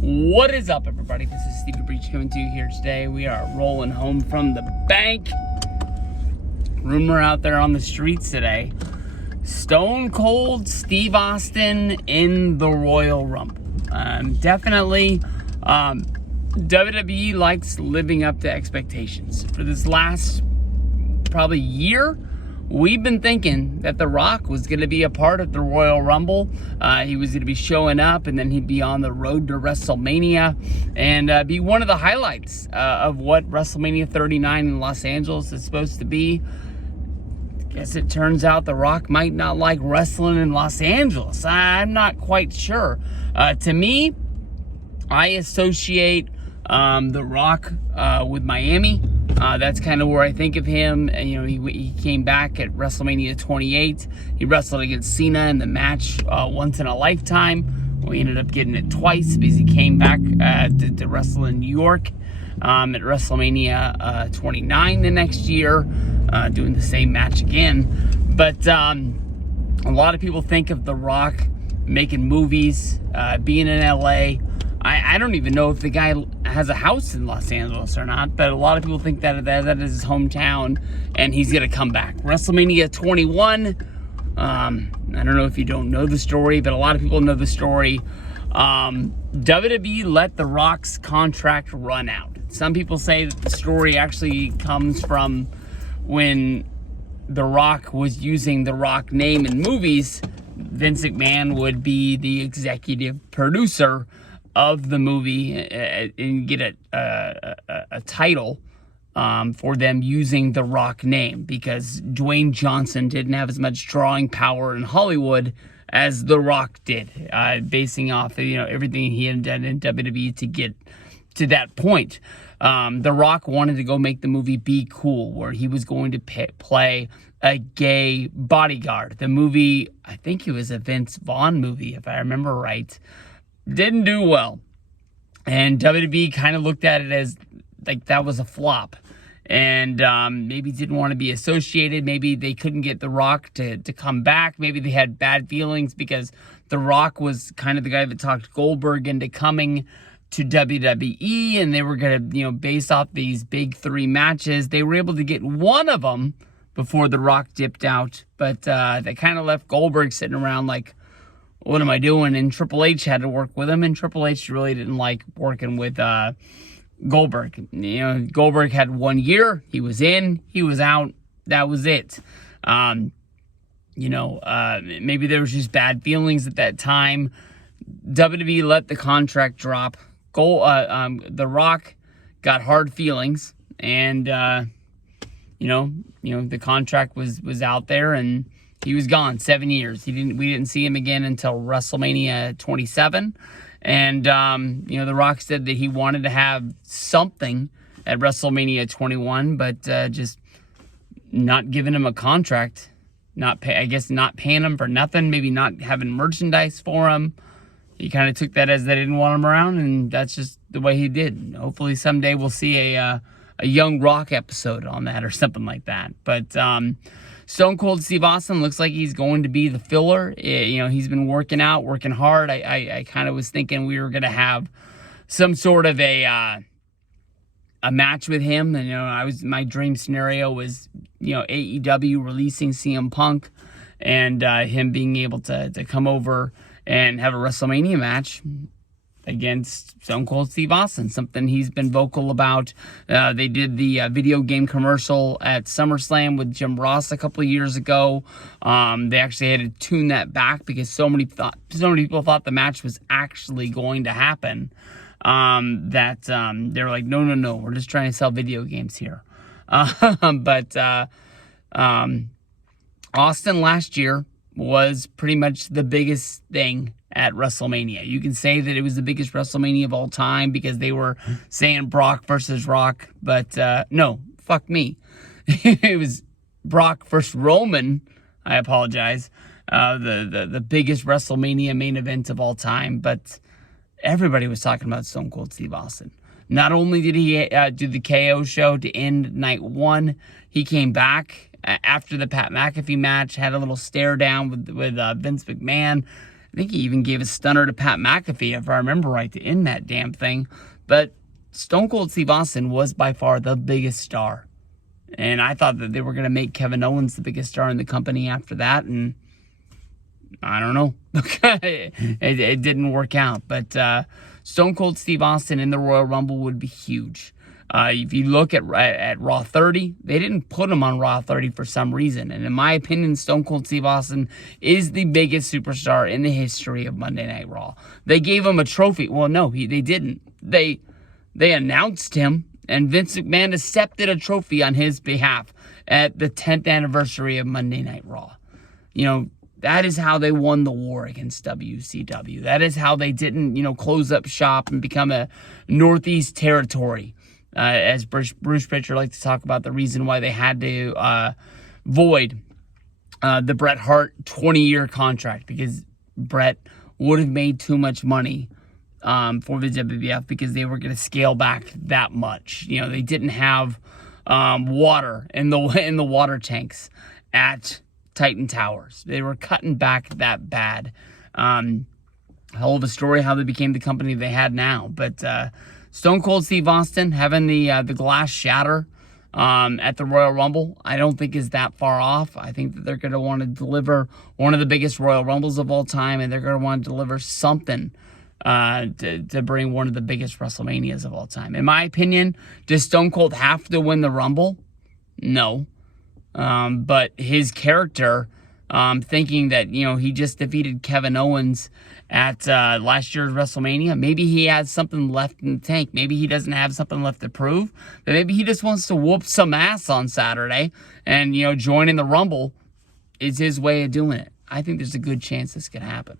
What is up, everybody? This is Steve Breach coming to you here today. We are rolling home from the bank. Rumor out there on the streets today. Stone Cold Steve Austin in the Royal Rumble. Definitely, WWE likes living up to expectations. For this last probably year, we've been thinking that The Rock was going to be a part of the Royal Rumble. He was going to be showing up, and then he'd be on the road to WrestleMania and be one of the highlights of what WrestleMania 39 in Los Angeles is supposed to be. Guess it turns out The Rock might not like wrestling in Los Angeles. I'm not quite sure. To me, I associate The Rock with Miami. That's kind of where I think of him. And, you know, he came back at WrestleMania 28. He wrestled against Cena in the match once in a lifetime. We ended up getting it twice because he came back to wrestle in New York at WrestleMania 29 the next year, doing the same match again. But a lot of people think of The Rock making movies, being in LA. I don't even know if the guy has a house in Los Angeles or not, but a lot of people think that is his hometown, and he's going to come back. WrestleMania 21, I don't know if you don't know the story, but a lot of people know the story. WWE let The Rock's contract run out. Some people say that the story actually comes from when The Rock was using The Rock name in movies. Vince McMahon would be the executive producer of the movie and get a title for them using the Rock name, because Dwayne Johnson didn't have as much drawing power in Hollywood as The Rock did, basing off of, everything he had done in WWE to get to that point. The Rock wanted to go make the movie Be Cool, where he was going to play a gay bodyguard. The movie, I think it was a Vince Vaughn movie, if I remember right, didn't do well, and WWE kind of looked at it as like that was a flop, and maybe didn't want to be associated. Maybe they couldn't get The Rock to come back. Maybe they had bad feelings because The Rock was kind of the guy that talked Goldberg into coming to WWE, and they were going to, based off these big three matches, they were able to get one of them before The Rock dipped out, but they kind of left Goldberg sitting around like, what am I doing? And Triple H had to work with him, and Triple H really didn't like working with Goldberg. Goldberg had 1 year. He was in, he was out. That was it. Maybe there was just bad feelings at that time. WWE let the contract drop. The Rock got hard feelings, and the contract was out there, and he was gone 7 years. We didn't see him again until WrestleMania 27. And, The Rock said that he wanted to have something at WrestleMania 21, but just not giving him a contract. Not paying him for nothing. Maybe not having merchandise for him. He kind of took that as they didn't want him around, and that's just the way he did. Hopefully someday we'll see a Young Rock episode on that or something like that. But Stone Cold Steve Austin looks like he's going to be the filler. He's been working out, working hard. I kind of was thinking we were going to have some sort of a match with him. And, my dream scenario was, AEW releasing CM Punk and him being able to come over and have a WrestleMania match against Stone Cold Steve Austin, something he's been vocal about. They did the video game commercial at SummerSlam with Jim Ross a couple of years ago. They actually had to tune that back because so many people thought the match was actually going to happen, that they're like, no, we're just trying to sell video games here. But Austin last year was pretty much the biggest thing at WrestleMania. You can say that it was the biggest WrestleMania of all time because they were saying Brock versus Rock, but no, fuck me. It was Brock versus Roman. I apologize. The biggest WrestleMania main event of all time, but everybody was talking about Stone Cold Steve Austin. Not only did he do the KO show to end night one, he came back after the Pat McAfee match, had a little stare down with Vince McMahon, I think he even gave a stunner to Pat McAfee, if I remember right, to end that damn thing. But Stone Cold Steve Austin was by far the biggest star. And I thought that they were going to make Kevin Owens the biggest star in the company after that. And I don't know. it didn't work out. But Stone Cold Steve Austin in the Royal Rumble would be huge. If you look at Raw 30, they didn't put him on Raw 30 for some reason. And in my opinion, Stone Cold Steve Austin is the biggest superstar in the history of Monday Night Raw. They gave him a trophy. Well, no, they didn't. They announced him, and Vince McMahon accepted a trophy on his behalf at the 10th anniversary of Monday Night Raw. You know, that is how they won the war against WCW. That is how they didn't, close up shop and become a Northeast territory. As Bruce Pritchard likes to talk about, the reason why they had to void the Bret Hart 20-year contract, because Bret would have made too much money for the WWF because they were going to scale back that much. They didn't have water in the water tanks at Titan Towers. They were cutting back that bad. Hell of a story how they became the company they had now. But Stone Cold Steve Austin having the glass shatter at the Royal Rumble, I don't think is that far off. I think that they're going to want to deliver one of the biggest Royal Rumbles of all time, and they're going to want to deliver something to bring one of the biggest WrestleManias of all time. In my opinion, does Stone Cold have to win the Rumble? No. But his character, thinking that, he just defeated Kevin Owens at last year's WrestleMania, maybe he has something left in the tank. Maybe he doesn't have something left to prove, but maybe he just wants to whoop some ass on Saturday, and, joining the Rumble is his way of doing it. I think there's a good chance this could happen.